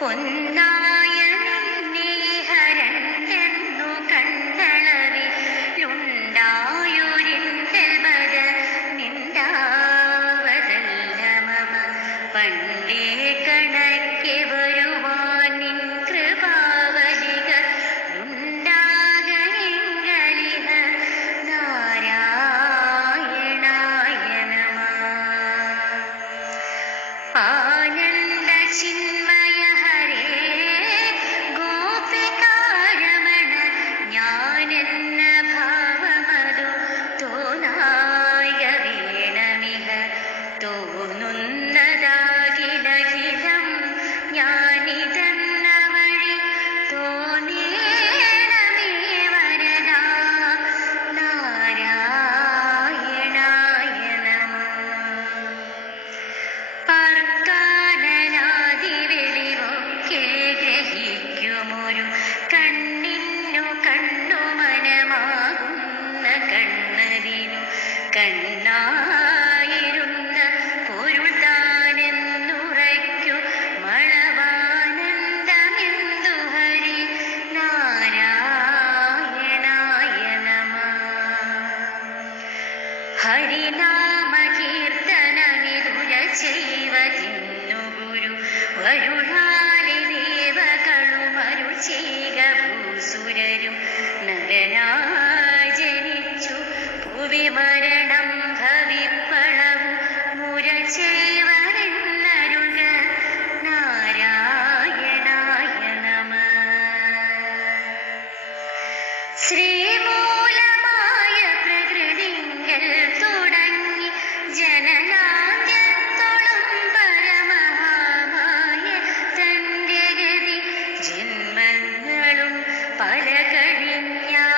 ഒന്നായ നിന്നെ ഹരണ്ടെന്നു കണ്ണളവിലുണ്ടായൊരിന്തൽബദ നിന്ദാവതല്ല മമ പണ്ടേ കണ്ണതിനു കണ്ണായിരുന്ന പൊരുൾ താനെന്നുറയ്ക്കു മളവാനന്ദമെന്തു ഹരി നാരായണായ നമ ഹരിനാമകീർത്തനമിതുര ചെയ്വതിന്നു ഗുരു വരുളാലി ദേവകളുമരുൾ ചെയ്ക ഭൂസുരരും ഭുവി മരണം നാരായണായ ശ്രീമൂലമായ തുടങ്ങി പരമഹാമായ ജന്മങ്ങളും പല കഴിഞ്ഞാലുമില്ലവധി